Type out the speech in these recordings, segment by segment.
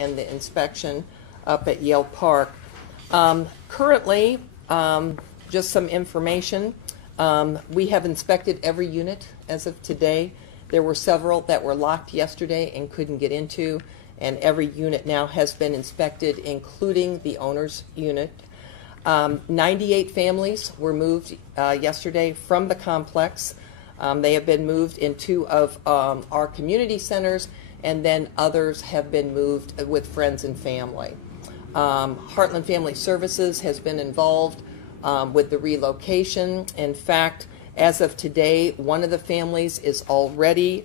and the inspection up at Yale Park. Currently, just some information, we have inspected every unit as of today. There were several that were locked yesterday and couldn't get into, and every unit now has been inspected, including the owner's unit. 98 families were moved yesterday from the complex. They have been moved in 2 of our community centers, and then others have been moved with friends and family. Heartland Family Services has been involved with the relocation. In fact, as of today, one of the families is already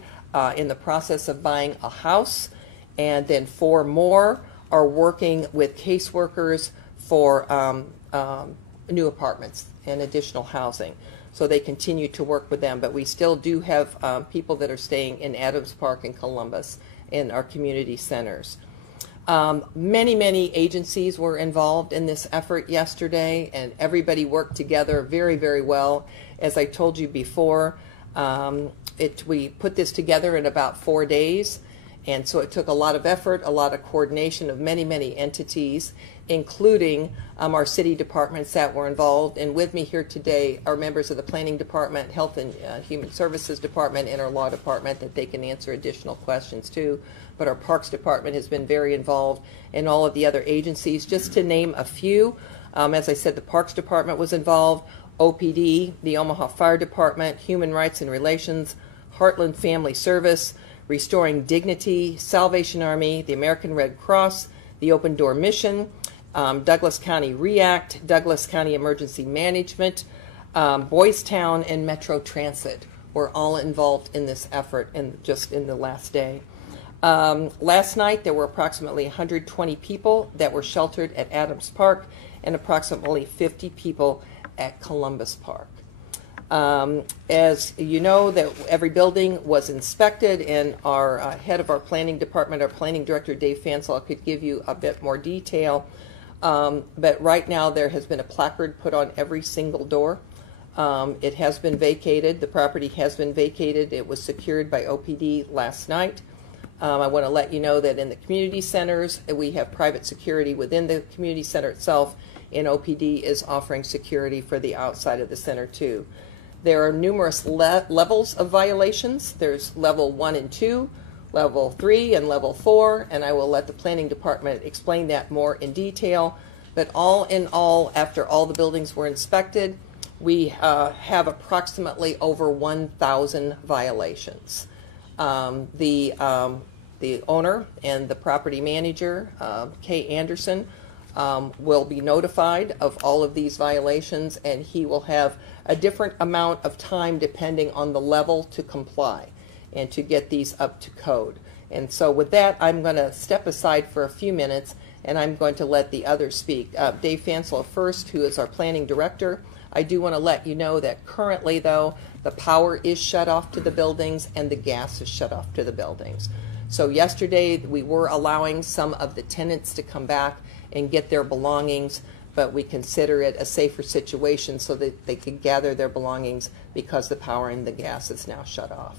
in the process of buying a house, and then 4 more are working with caseworkers for new apartments and additional housing. So they continue to work with them, but we still do have people that are staying in Adams Park and Columbus in our community centers. Many agencies were involved in this effort yesterday, and everybody worked together very, very well. As I told you before, we put this together in about 4 days, and so it took a lot of effort, a lot of coordination of many entities, including our city departments that were involved. And with me here today are members of the Planning Department, Health and Human Services Department, and our Law Department that they can answer additional questions too. But our Parks Department has been very involved, and all of the other agencies. Just to name a few, as I said, the Parks Department was involved, OPD, the Omaha Fire Department, Human Rights and Relations, Heartland Family Service, Restoring Dignity, Salvation Army, the American Red Cross, the Open Door Mission, Douglas County REACT, Douglas County Emergency Management, Boys Town, and Metro Transit were all involved in this effort just in the last day. Last night there were approximately 120 people that were sheltered at Adams Park and approximately 50 people at Columbus Park. As you know, that every building was inspected, and our head of our planning department, our planning director, Dave Fansel, could give you a bit more detail. But right now there has been a placard put on every single door. It has been vacated. The property has been vacated. It was secured by OPD last night. I want to let you know that in the community centers, we have private security within the community center itself, and OPD is offering security for the outside of the center too. There are numerous levels of violations. There's level 1 and 2, level 3, and level 4, and I will let the planning department explain that more in detail. But all in all, after all the buildings were inspected, we have approximately over 1,000 violations. The owner and the property manager, Kay Anderson, will be notified of all of these violations, and he will have a different amount of time depending on the level to comply and to get these up to code. And so with that, I'm going to step aside for a few minutes, and I'm going to let the others speak. Dave Fansel first, who is our planning director. I do want to let you know that currently, though, the power is shut off to the buildings and the gas is shut off to the buildings. So yesterday we were allowing some of the tenants to come back and get their belongings, but we consider it a safer situation so that they could gather their belongings because the power and the gas is now shut off.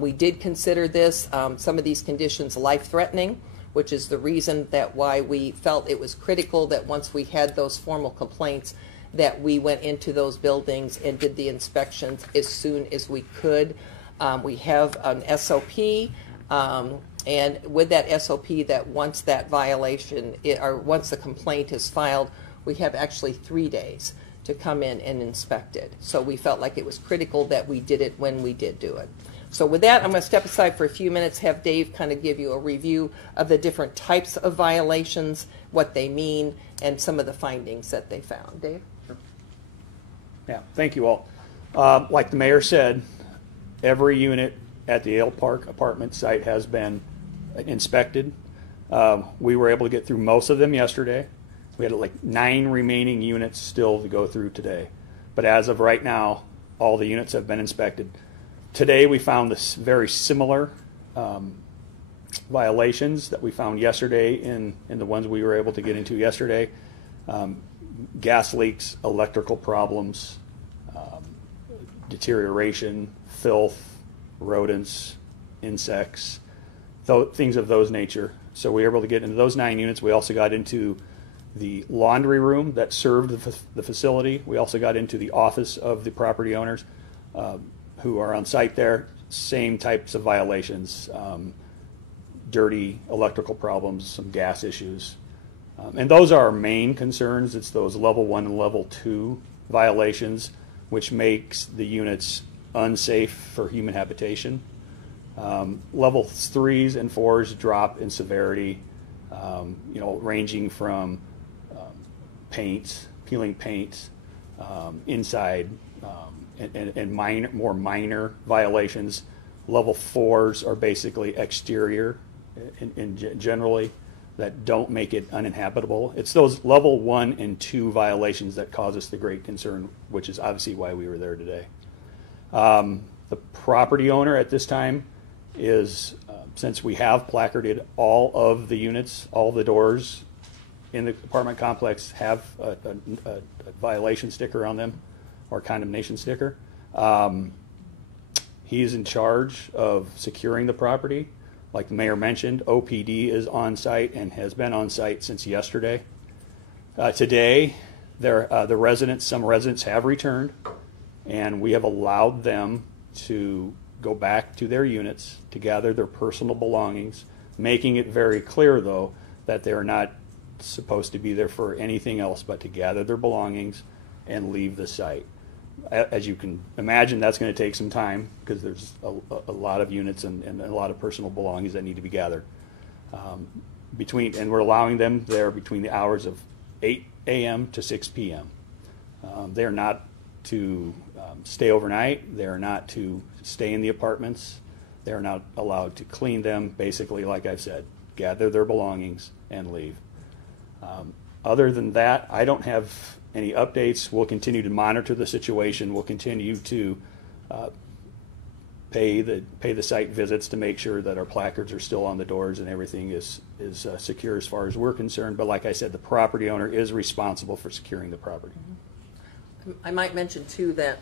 We did consider this, some of these conditions, life-threatening, which is the reason that why we felt it was critical that once we had those formal complaints that we went into those buildings and did the inspections as soon as we could. We have an SOP, and with that SOP, that once that violation, or once the complaint is filed, we have actually 3 days to come in and inspect it. So we felt like it was critical that we did it when we did do it. So with that, I'm going to step aside for a few minutes, have Dave kind of give you a review of the different types of violations, what they mean, and some of the findings that they found. Dave? Sure. Yeah, thank you all. Like the mayor said, every unit at the Yale Park Apartments site has been inspected. We were able to get through most of them yesterday. We had like 9 remaining units still to go through today. But as of right now, all the units have been inspected. Today we found this very similar violations that we found yesterday in the ones we were able to get into yesterday. Gas leaks, electrical problems, deterioration, filth, rodents, insects, things of those nature. So we were able to get into those 9 units. We also got into the laundry room that served the facility. We also got into the office of the property owners who are on site there. Same types of violations, dirty electrical problems, some gas issues. And those are our main concerns. It's those level 1 and level 2 violations, which makes the units unsafe for human habitation. Level 3s and 4s drop in severity, ranging from peeling paint inside, and more minor violations. Level 4s are basically exterior, generally, that don't make it uninhabitable. It's those level 1 and 2 violations that cause us the great concern, which is obviously why we were there today. The property owner at this time is, since we have placarded all of the units, all the doors in the apartment complex have a violation sticker on them, or condemnation sticker. He's in charge of securing the property. Like the mayor mentioned, OPD is on site and has been on site since yesterday. Today, some residents have returned, and we have allowed them to go back to their units to gather their personal belongings, making it very clear, though, that they're not supposed to be there for anything else but to gather their belongings and leave the site. As you can imagine, that's going to take some time because there's a lot of units and a lot of personal belongings that need to be gathered. And we're allowing them there between the hours of 8 a.m. to 6 p.m. They're not to stay overnight. They're not to stay in the apartments. They're not allowed to clean them. Basically, like I've said, gather their belongings and leave. Other than that, I don't have any updates. We'll continue to monitor the situation. We'll continue to pay the site visits to make sure that our placards are still on the doors and everything is secure as far as we're concerned. But like I said, the property owner is responsible for securing the property. I might mention too that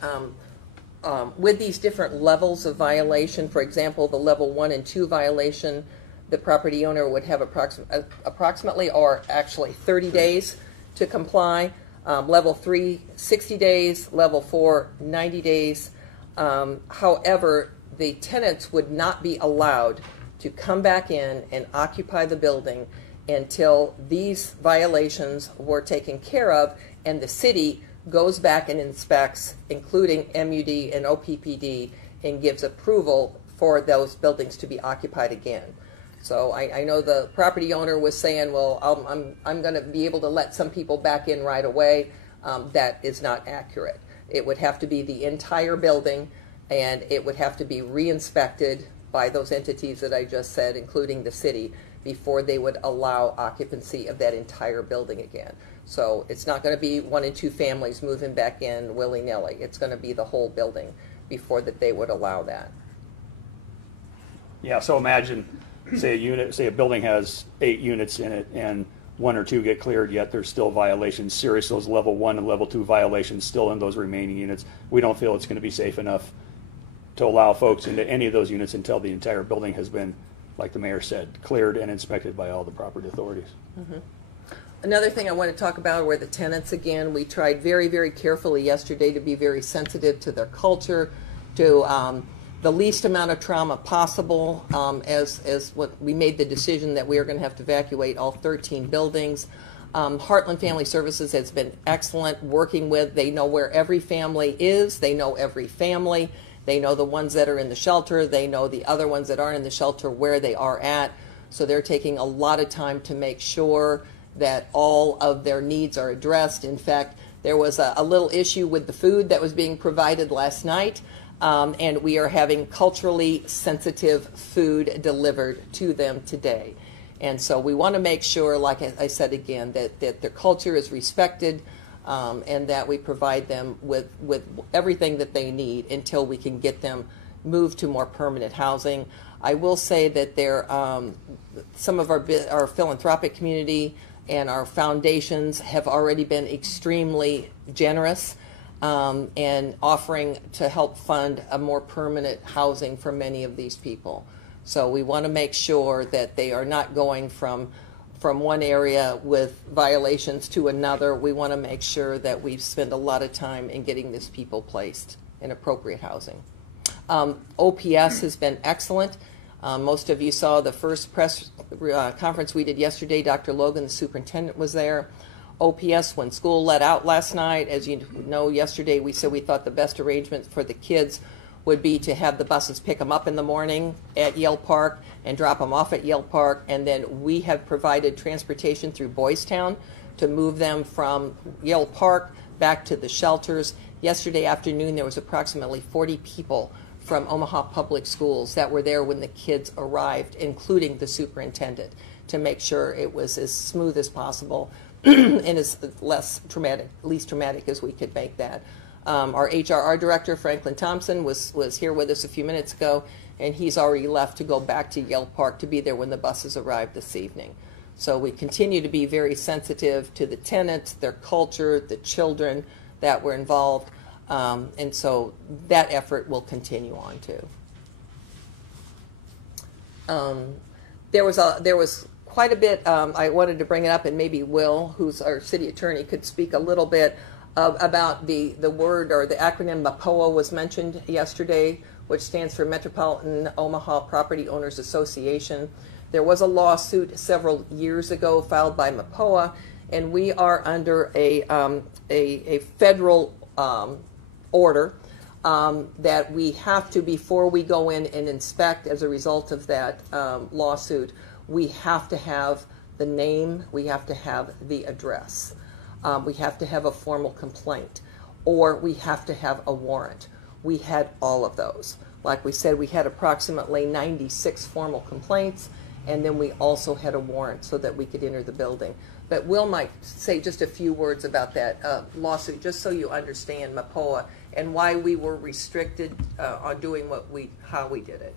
with these different levels of violation, for example, the level 1 and 2 violation, the property owner would have approximately, or actually 30 days to comply. Level 3, 60 days. Level 4, 90 days. However, the tenants would not be allowed to come back in and occupy the building until these violations were taken care of and the city goes back and inspects, including MUD and OPPD, and gives approval for those buildings to be occupied again. So I know the property owner was saying, well, I'm going to be able to let some people back in right away. That is not accurate. It would have to be the entire building, and it would have to be re-inspected by those entities that I just said, including the city, before they would allow occupancy of that entire building again. So it's not going to be 1 and 2 families moving back in willy-nilly. It's going to be the whole building before that they would allow that. Yeah, so imagine, say a building has 8 units in it and 1 or 2 get cleared, yet there's still violations, serious, those level 1 and level 2 violations still in those remaining units. We don't feel it's going to be safe enough to allow folks into any of those units until the entire building has been, like the mayor said, cleared and inspected by all the property authorities. Mm-hmm. Another thing I want to talk about were the tenants again. We tried very, very carefully yesterday to be very sensitive to their culture, to the least amount of trauma possible, as what we made the decision that we are going to have to evacuate all 13 buildings. Heartland Family Services has been excellent working with. They know where every family is. They know every family. They know the ones that are in the shelter. They know the other ones that aren't in the shelter, where they are at. So they're taking a lot of time to make sure that all of their needs are addressed. In fact, there was a little issue with the food that was being provided last night, and we are having culturally sensitive food delivered to them today. And so we want to make sure, like I said again, that their culture is respected, and that we provide them with everything that they need until we can get them moved to more permanent housing. I will say that some of our philanthropic community and our foundations have already been extremely generous and offering to help fund a more permanent housing for many of these people. So we want to make sure that they are not going from one area with violations to another. We want to make sure that we spend a lot of time in getting these people placed in appropriate housing. OPS has been excellent. Most of you saw the first press conference we did yesterday. Dr. Logan, the superintendent, was there. OPS, when school let out last night, as you know, yesterday we said we thought the best arrangement for the kids would be to have the buses pick them up in the morning at Yale Park and drop them off at Yale Park, and then we have provided transportation through Boys Town to move them from Yale Park back to the shelters. Yesterday afternoon there was approximately 40 people from Omaha Public Schools that were there when the kids arrived, including the superintendent, to make sure it was as smooth as possible and as least traumatic as we could make that. Our HRR director, Franklin Thompson, was here with us a few minutes ago, and he's already left to go back to Yale Park to be there when the buses arrive this evening. So we continue to be very sensitive to the tenants, their culture, the children that were involved, and so that effort will continue on too. There was quite a bit. I wanted to bring it up, and maybe Will, who's our city attorney, could speak a little bit about the word or the acronym MAPOA was mentioned yesterday, which stands for Metropolitan Omaha Property Owners Association. There was a lawsuit several years ago filed by MAPOA, and we are under a federal order that we have to, before we go in and inspect as a result of that lawsuit, we have to have the name, we have to have the address. We have to have a formal complaint, or we have to have a warrant. We had all of those. Like we said, we had approximately 96 formal complaints, and then we also had a warrant so that we could enter the building. But Will might say just a few words about that lawsuit, just so you understand MAPOA and why we were restricted on doing how we did it.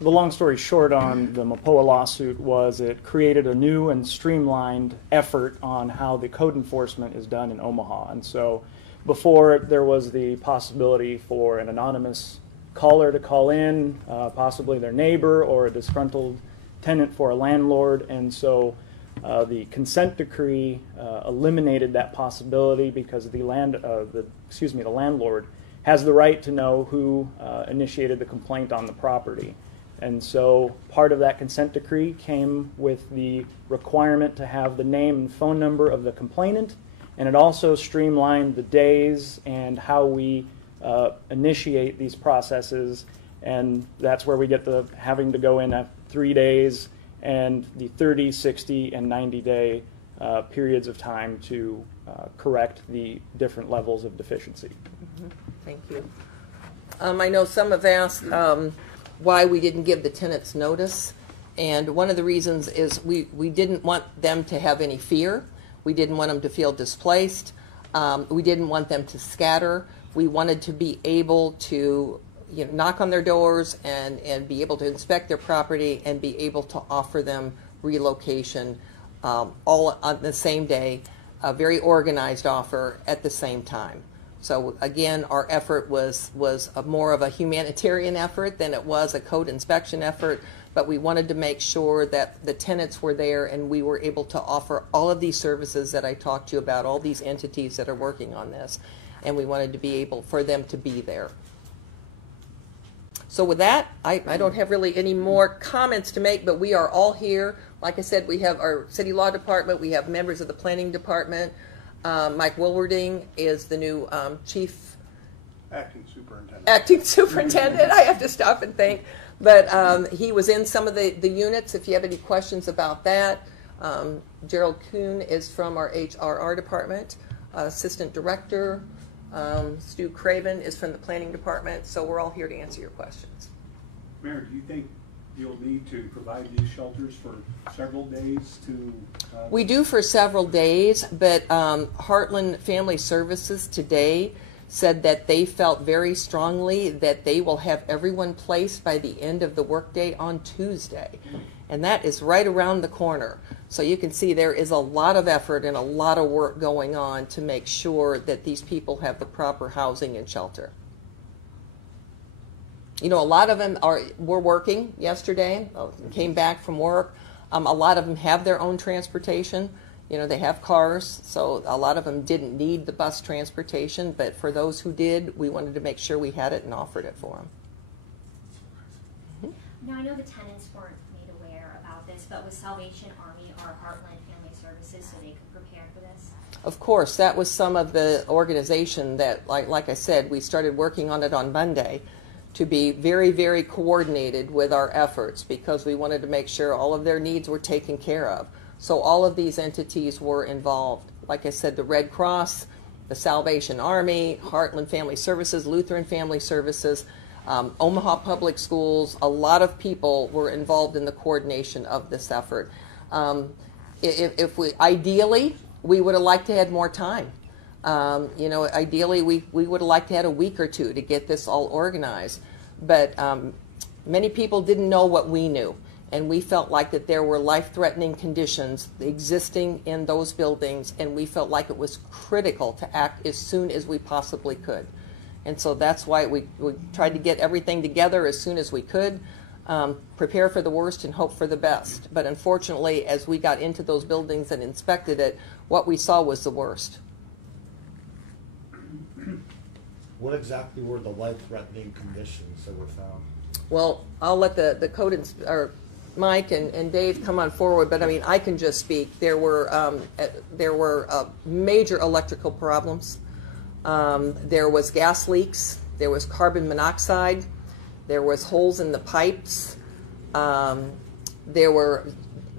The long story short on the MAPOA lawsuit was it created a new and streamlined effort on how the code enforcement is done in Omaha. And so before, there was the possibility for an anonymous caller to call in, possibly their neighbor or a disgruntled tenant for a landlord. And so the consent decree eliminated that possibility because the landlord has the right to know who initiated the complaint on the property. And so part of that consent decree came with the requirement to have the name and phone number of the complainant, and it also streamlined the days and how we initiate these processes, and that's where we get the having to go in at 3 days and the 30, 60, and 90-day periods of time to correct the different levels of deficiency. Mm-hmm. Thank you. I know some have asked why we didn't give the tenants notice, and one of the reasons is we didn't want them to have any fear. We didn't want them to feel displaced. We didn't want them to scatter. We wanted to be able to knock on their doors and be able to inspect their property and be able to offer them relocation all on the same day, a very organized offer at the same time. So again, our effort was more of a humanitarian effort than it was a code inspection effort, but we wanted to make sure that the tenants were there and we were able to offer all of these services that I talked to you about, all these entities that are working on this, and we wanted to be able for them to be there. So with that, I don't have really any more comments to make, but we are all here. Like I said, we have our city law department, we have members of the planning department. Mike Wilwarding is the new chief acting superintendent. Acting superintendent. I have to stop and think. But he was in some of the units. If you have any questions about that, Gerald Kuhn is from our HRR department. Assistant director Stu Craven is from the planning department. So we're all here to answer your questions. Mayor, do you think you'll need to provide these shelters for several days to... We do for several days, but Heartland Family Services today said that they felt very strongly that they will have everyone placed by the end of the workday on Tuesday. And that is right around the corner. So you can see there is a lot of effort and a lot of work going on to make sure that these people have the proper housing and shelter. You know, a lot of them were working yesterday, came back from work. A lot of them have their own transportation. You know, they have cars, so a lot of them didn't need the bus transportation, but for those who did, we wanted to make sure we had it and offered it for them. Now, I know the tenants weren't made aware about this, but was Salvation Army or Heartland Family Services so they could prepare for this? Of course, that was some of the organization that, like I said, we started working on it on Monday to be very, very coordinated with our efforts because we wanted to make sure all of their needs were taken care of. So all of these entities were involved. Like I said, the Red Cross, the Salvation Army, Heartland Family Services, Lutheran Family Services, Omaha Public Schools, a lot of people were involved in the coordination of this effort. Ideally, we would have liked to have more time. You know, ideally, we would have liked to have a week or two to get this all organized. But many people didn't know what we knew. And we felt like that there were life-threatening conditions existing in those buildings, and we felt like it was critical to act as soon as we possibly could. And so that's why we tried to get everything together as soon as we could, prepare for the worst and hope for the best. But unfortunately, as we got into those buildings and inspected it, what we saw was the worst. What exactly were the life-threatening conditions that were found? Well, I'll let the code or Mike and Dave come on forward, but I mean, I can just speak. There were major electrical problems. There was gas leaks. There was carbon monoxide. There was holes in the pipes. There were.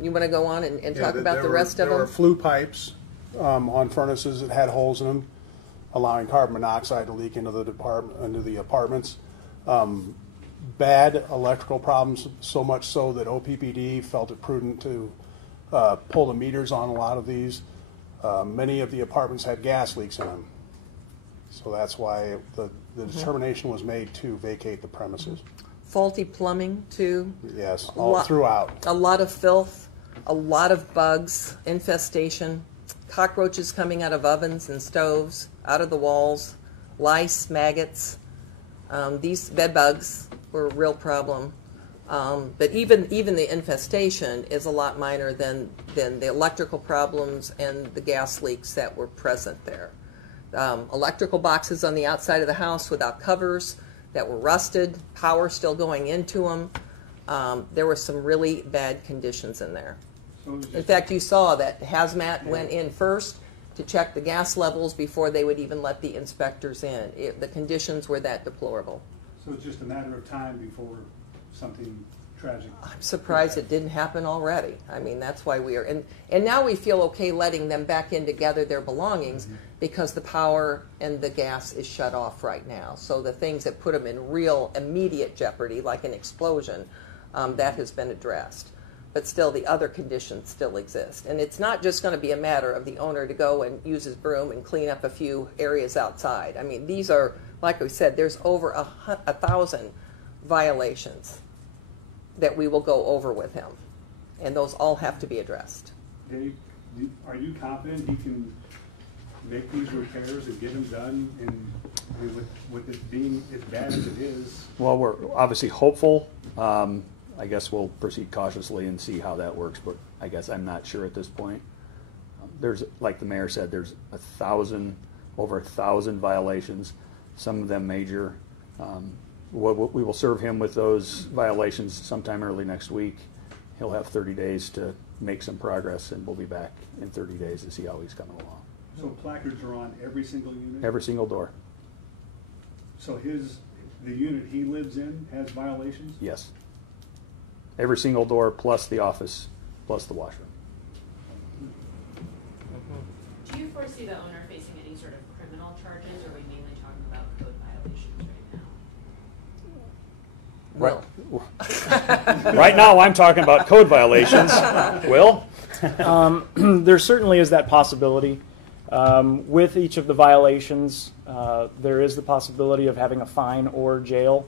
You want to go on and talk about the rest of them? There were flue pipes on furnaces that had holes in them, allowing carbon monoxide to leak into the apartments. Bad electrical problems, so much so that OPPD felt it prudent to pull the meters on a lot of these. Many of the apartments had gas leaks in them. So that's why the determination was made to vacate the premises. Faulty plumbing, too. Yes, all throughout. A lot of filth, a lot of bugs, infestation, cockroaches coming out of ovens and stoves, out of the walls, lice, maggots. These bed bugs were a real problem. But even the infestation is a lot minor than the electrical problems and the gas leaks that were present there. Electrical boxes on the outside of the house without covers that were rusted, power still going into them. There were some really bad conditions in there. In fact, you saw that hazmat went in first to check the gas levels before they would even let the inspectors in. The conditions were that deplorable. So it's just a matter of time before something tragic. I'm surprised it didn't happen already. I mean, that's why we are, and now we feel okay letting them back in to gather their belongings because the power and the gas is shut off right now. So the things that put them in real immediate jeopardy, like an explosion, that has been addressed. But still, the other conditions still exist. And it's not just going to be a matter of the owner to go and use his broom and clean up a few areas outside. I mean, these are, like we said, there's over 1,000 violations that we will go over with him. And those all have to be addressed. Dave, are you confident he can make these repairs and get them done? And with it being as bad as it is? Well, we're obviously hopeful. I guess we'll proceed cautiously and see how that works, but I guess I'm not sure at this point. There's, like the mayor said, there's over 1,000 violations, some of them major. We will serve him with those violations sometime early next week. He'll have 30 days to make some progress, and we'll be back in 30 days to see how he's coming along. So placards are on every single unit? Every single door. So the unit he lives in has violations? Yes. Every single door, plus the office, plus the washroom. Do you foresee the owner facing any sort of criminal charges, or are we mainly talking about code violations right now? Well, right now I'm talking about code violations. Will? There certainly is that possibility. With each of the violations, there is the possibility of having a fine or jail.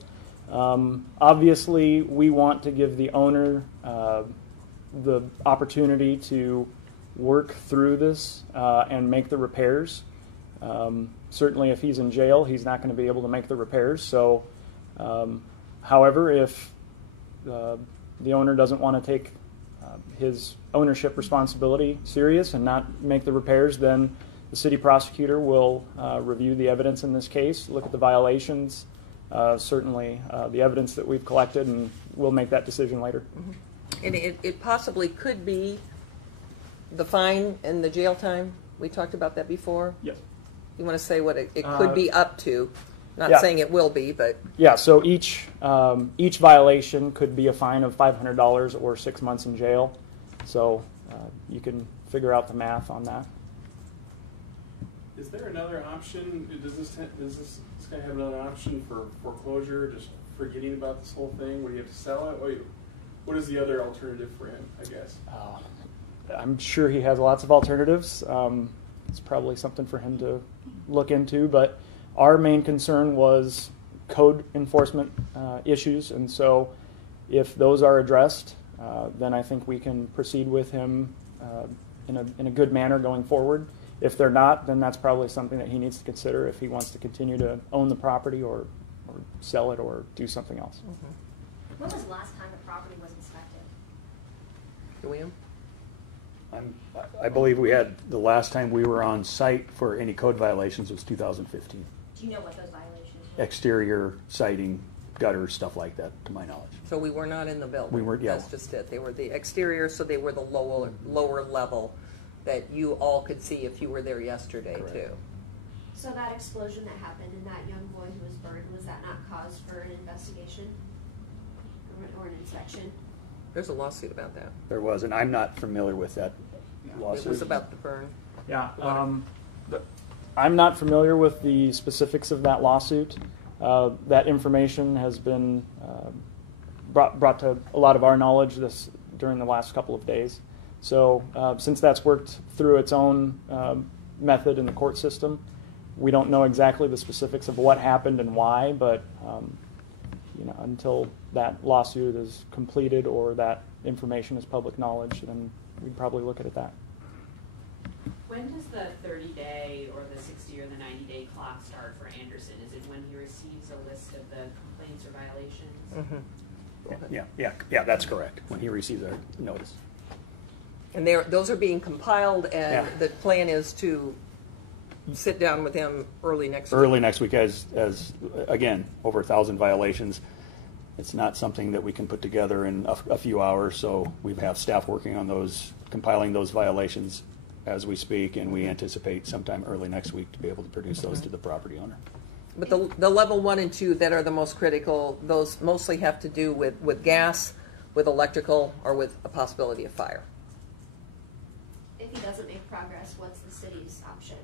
Obviously, we want to give the owner the opportunity to work through this and make the repairs. Certainly, if he's in jail, he's not going to be able to make the repairs. So However, if the owner doesn't want to take his ownership responsibility serious and not make the repairs, then the city prosecutor will review the evidence in this case, look at the violations, certainly the evidence that we've collected, and we'll make that decision later. And it possibly could be the fine and the jail time. We talked about that before. Yes. You want to say what it could be up to? Not Yeah. saying it will be, but Yeah, so each violation could be a fine of $500 or 6 months in jail. So you can figure out the math on that. Is there another option? Does this guy have another option for foreclosure? Just forgetting about this whole thing? Would he have to sell it? What is the other alternative for him, I guess? I'm sure he has lots of alternatives. It's probably something for him to look into, but our main concern was code enforcement issues, and so if those are addressed, then I think we can proceed with him in a good manner going forward. If they're not, then that's probably something that he needs to consider if he wants to continue to own the property or sell it or do something else. When was the last time the property was inspected? William? I believe we had the last time we were on site for any code violations was 2015. Do you know what those violations were? Exterior siding, gutters, stuff like that, to my knowledge. So we were not in the building. We weren't, yeah. That's just it. They were the exterior, so they were the lower level that you all could see if you were there yesterday, Correct. too. So that explosion that happened and that young boy who was burned, was that not cause for an investigation or an inspection? There's a lawsuit about that. There was, and I'm not familiar with that lawsuit. It was about the burn. Yeah, I'm not familiar with the specifics of that lawsuit. That information has been brought to a lot of our knowledge during the last couple of days. So since that's worked through its own method in the court system, we don't know exactly the specifics of what happened and why, but until that lawsuit is completed or that information is public knowledge, then we'd probably look at that. When does the 30-day or the 60 or the 90-day clock start for Anderson? Is it when he receives a list of the complaints or violations? Yeah, that's correct, when he receives a notice. And those are being compiled, and the plan is to sit down with him early next week. Early next week, as again, over 1,000 violations. It's not something that we can put together in a few hours, so we have staff working on those, compiling those violations as we speak, and we anticipate sometime early next week to be able to produce those to the property owner. But the level 1 and 2 that are the most critical, those mostly have to do with gas, with electrical, or with a possibility of fire. If he doesn't make progress, what's the city's option?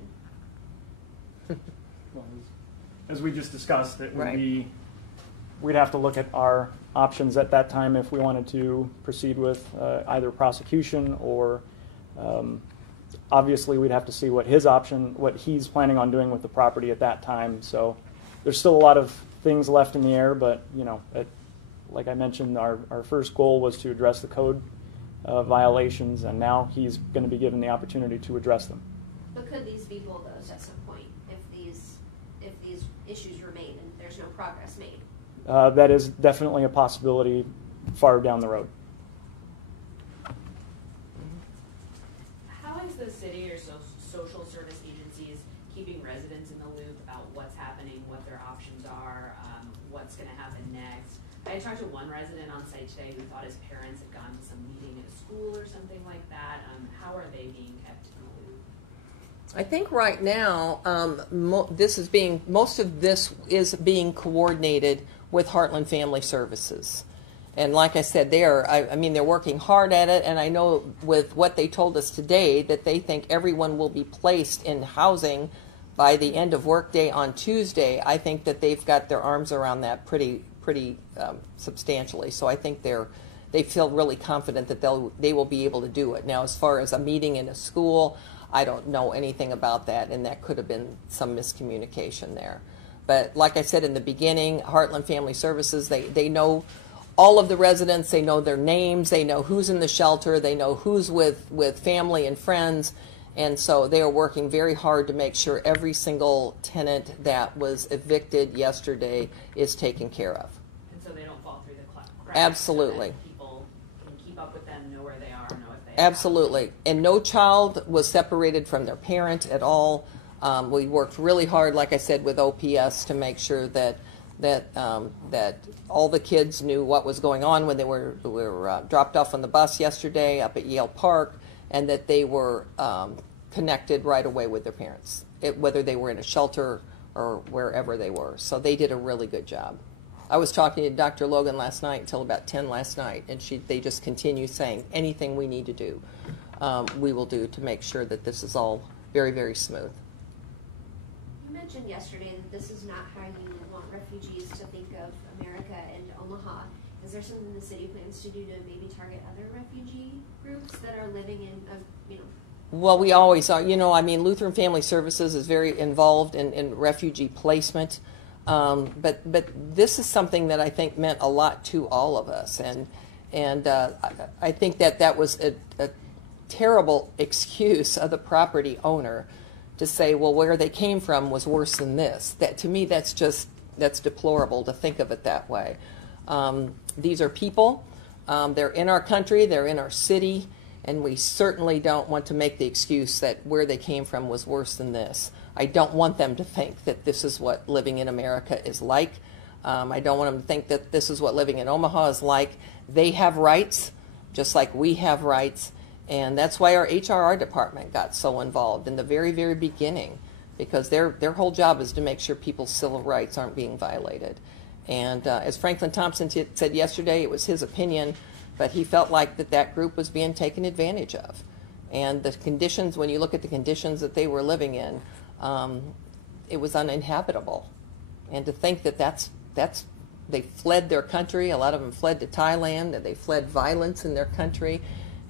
Well, as we just discussed, it would Right. be, we'd have to look at our options at that time if we wanted to proceed with either prosecution or obviously we'd have to see what he's planning on doing with the property at that time. So there's still a lot of things left in the air, but like I mentioned, our first goal was to address the code violations, and now he's going to be given the opportunity to address them. But could these be bulldozed at some point if these issues remain and there's no progress made? That is definitely a possibility far down the road. How is the city or social service agencies keeping residents in the loop about what's happening, what their options are, what's going to happen next? I talked to one resident on site today who thought his parents had gone to some meeting at a school or something like that. How are they being kept in the loop? I think right now, most of this is being coordinated with Heartland Family Services. And like I said, they're working hard at it, and I know with what they told us today that they think everyone will be placed in housing by the end of workday on Tuesday. I think that they've got their arms around that pretty substantially. So I think they feel really confident that they will be able to do it. Now, as far as a meeting in a school, I don't know anything about that, and that could have been some miscommunication there. But like I said in the beginning, Heartland Family Services, they know all of the residents, they know their names, they know who's in the shelter, they know who's with family and friends, and so they are working very hard to make sure every single tenant that was evicted yesterday is taken care of. And so they don't Absolutely. So that people can keep up with them, know where they are, know if they Absolutely. And no child was separated from their parent at all. We worked really hard, like I said, with OPS to make sure that all the kids knew what was going on when they were dropped off on the bus yesterday up at Yale Park, and that they were connected right away with their parents, whether they were in a shelter or wherever they were. So they did a really good job. I was talking to Dr. Logan last night until about 10 last night, and they just continue saying anything we need to do, we will do to make sure that this is all very, very smooth. You mentioned yesterday that this is not how you want refugees to think of America and Omaha. Is there something the city plans to do to maybe target other refugee groups that are living in, Well, we always are. I mean, Lutheran Family Services is very involved in refugee placement. But this is something that I think meant a lot to all of us. And I think that was a terrible excuse of the property owner to say, well, where they came from was worse than this. That, to me, that's deplorable to think of it that way. These are people. They're in our country. They're in our city. And we certainly don't want to make the excuse that where they came from was worse than this. I don't want them to think that this is what living in America is like. I don't want them to think that this is what living in Omaha is like. They have rights, just like we have rights. And that's why our HRR department got so involved in the very, very beginning, because their whole job is to make sure people's civil rights aren't being violated. And as Franklin Thompson said yesterday, it was his opinion, but he felt like that group was being taken advantage of. And the conditions, when you look at the conditions that they were living in, it was uninhabitable. And to think that they fled their country, a lot of them fled to Thailand, and they fled violence in their country,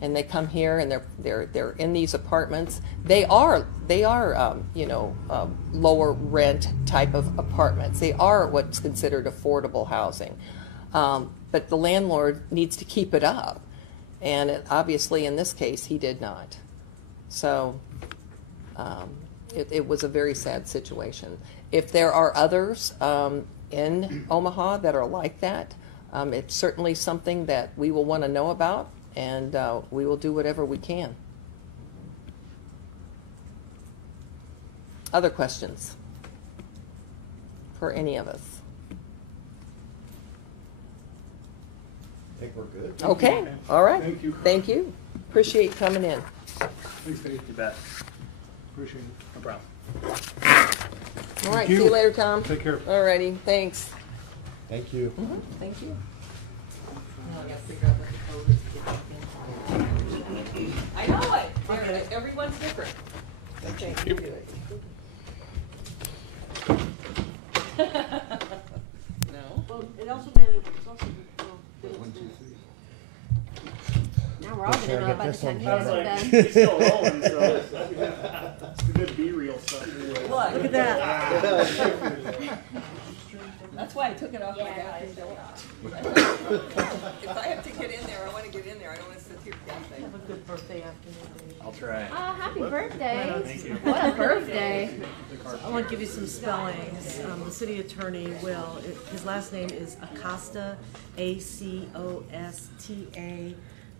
and they come here and they're in these apartments. They are lower rent type of apartments. They are what's considered affordable housing. But the landlord needs to keep it up. And obviously, in this case, he did not. So it was a very sad situation. If there are others in Omaha that are like that, it's certainly something that we will want to know about, and we will do whatever we can. Other questions for any of us? I think we're good. Okay, all right. Thank you. Thank you. Appreciate coming in. Thanks, Dave. You bet. Appreciate it. No problem. All right, Thank you. see you later, Tom. Take care. All righty, thanks. Thank you. Thank you. Now I gotta figure out what the code is. I know it. Everyone's different. Thank you. No? Well, it also managed, it's also, now we're all gonna know by the time you guys are done. He's still rolling, so it's good B-reel stuff. Look Look at that. That's why I took it off my guys. If I have to get in there, I want to get in there. I don't want to sit here guessing. Have a good birthday afternoon. I'll try. Oh, happy birthday. Thank you. What a birthday. I want to give you some spellings. The city attorney will, his last name is Acosta, A-C-O-S-T-A,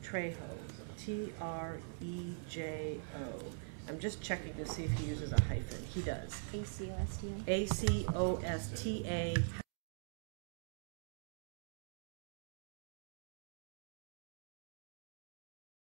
Trejo, T-R-E-J-O. I'm just checking to see if he uses a hyphen. He does. A-C-O-S-T-A. A-C-O-S-T-A